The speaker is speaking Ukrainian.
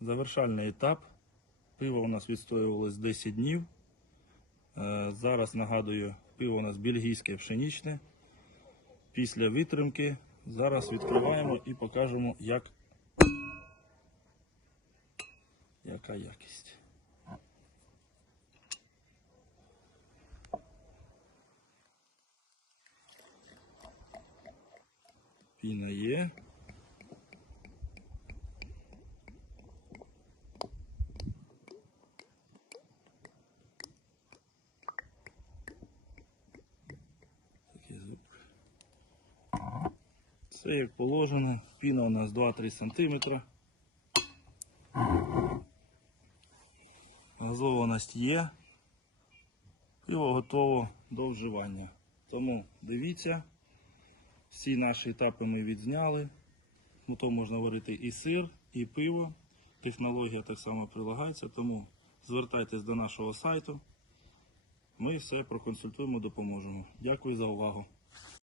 Завершальний етап. Пиво у нас відстоювалось 10 днів. Е, Зараз нагадую, пиво у нас бельгійське пшенічне. Після витримки зараз відкриваємо і покажемо, як... яка якість. Піна є. Все як положено. Піна у нас 2-3 см. Газованість є. Пиво готово до вживання. Тому дивіться, всі наші етапи ми відзняли. Ну, то можна варити і сир, і пиво. Технологія так само прилагається, тому звертайтесь до нашого сайту. Ми все проконсультуємо, допоможемо. Дякую за увагу.